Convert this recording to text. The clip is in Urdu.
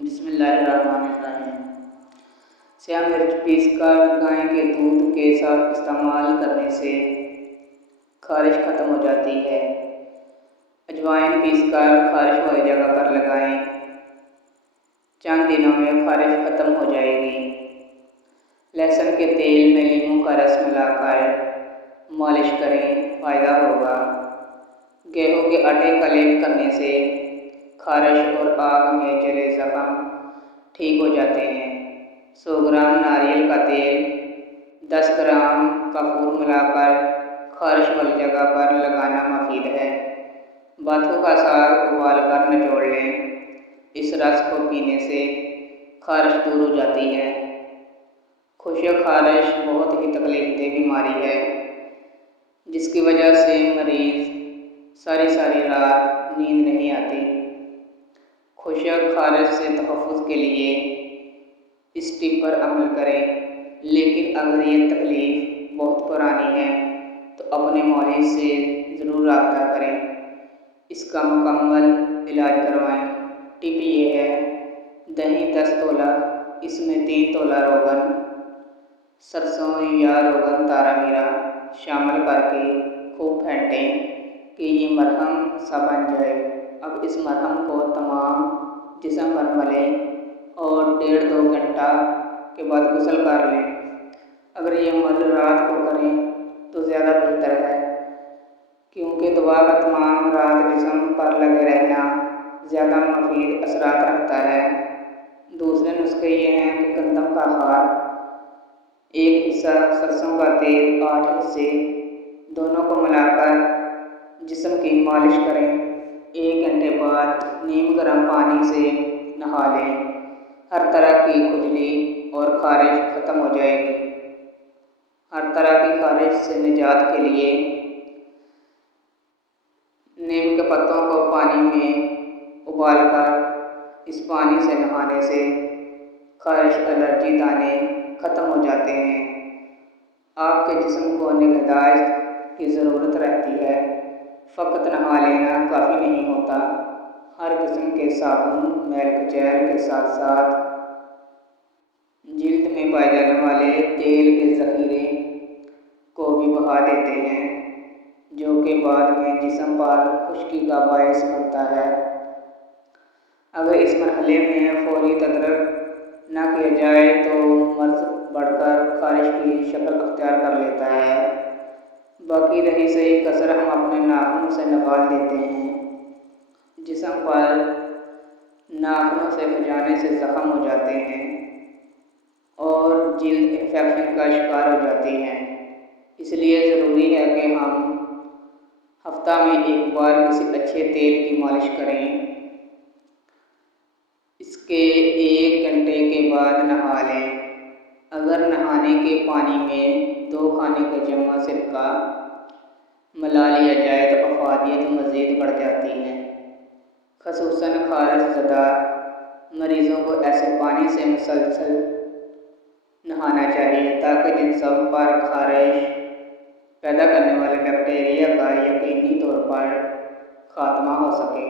بسم اللہ الرحمن الرحیم۔ سیاہ مرچ پیس کر گائے کے دودھ کے ساتھ استعمال کرنے سے خارش ختم ہو جاتی ہے۔ اجوائن پیس کر خارش والی جگہ پر لگائیں، چند دنوں میں خارش ختم ہو جائے گی۔ لہسن کے تیل میں لیموں کا رس ملا کر مالش کریں، فائدہ ہوگا۔ گیہوں کے آٹے کا لیپ کرنے سے خارش اور آگ میں جلے زخم ٹھیک ہو جاتے ہیں۔ 100 گرام ناریل کا تیل 10 گرام کافور ملا کر خارش والی جگہ پر لگانا مفید ہے۔ باتھو کا ساگ ابال کر نچوڑ لیں، اس رس کو پینے سے خارش دور ہو جاتی ہے۔ خشک خارش بہت ہی تکلیف دہ بیماری ہے، جس کی وجہ سے مریض ساری رات نیند نہیں آتی۔ خشک خارش سے تحفظ کے لیے اس ٹپ پر عمل کریں، لیکن اگر یہ تکلیف بہت پرانی ہے تو اپنے مالج سے ضرور رابطہ کریں، اس کا مکمل علاج کروائیں۔ ٹپ یہ ہے: دہی 10 تولہ، اس میں 3 تولہ روغن، سرسوں یا روغن تارا میرا شامل کر کے خوب پھینٹیں کہ یہ مرہم سا بن جائے۔ اب اس مرہم کو تمام جسم پر ملیں اور 1.5-2 گھنٹہ کے بعد غسل کر لیں۔ اگر یہ عمل رات کو کریں تو زیادہ بہتر ہے، کیونکہ دوا کا تمام رات جسم پر لگے رہنا زیادہ مفید اثرات رکھتا ہے۔ دوسرے نسخے یہ ہیں کہ گندم کا خار 1 حصہ، سرسوں کا تیل 8 حصے، دونوں کو ملا کر جسم کی مالش کریں۔ 1 گھنٹے بعد نیم گرم پانی سے نہا لیں، ہر طرح کی کھجلی اور خارش ختم ہو جائے گی۔ ہر طرح کی خارش سے نجات کے لیے نیم کے پتوں کو پانی میں ابال کر اس پانی سے نہانے سے خارش، الرجی، دانے ختم ہو جاتے ہیں۔ آپ کے جسم کو نگہداشت کی ضرورت رہتی ہے، فقط نہا لینا کافی نہیں ہوتا۔ ہر قسم کے صابن میل کچیل کے ساتھ ساتھ جلد میں پائے جانے والے تیل کے ذخیرے کو بھی بہا دیتے ہیں، جو کہ بعد میں جسم پر خشکی کا باعث بنتا ہے۔ اگر اس مرحلے میں فوری تدارک نہ کیا جائے تو مرض بڑھ کر خارش کی شکل اختیار کر لیتا ہے۔ باقی رہی صحیح کسر ہم اپنے ناخنوں سے نکال دیتے ہیں۔ جسم پر ناخنوں سے کھجانے سے زخم ہو جاتے ہیں اور جلد انفیکشن کا شکار ہو جاتی ہے۔ اس لیے ضروری ہے کہ ہم ہفتہ میں 1 بار کسی اچھے تیل کی مالش کریں۔ اس کے 1 گھنٹے کے بعد نہا لیں۔ اگر نہانے کے پانی میں 2 کھانے کا چمچ سرکہ ملا لیا جائے تو افادیت مزید بڑھ جاتی ہے۔ خصوصاً خارش زدہ مریضوں کو ایسے پانی سے مسلسل نہانا چاہیے تاکہ جسم پر خارش پیدا کرنے والے بیکٹیریا کا یقینی طور پر خاتمہ ہو سکے۔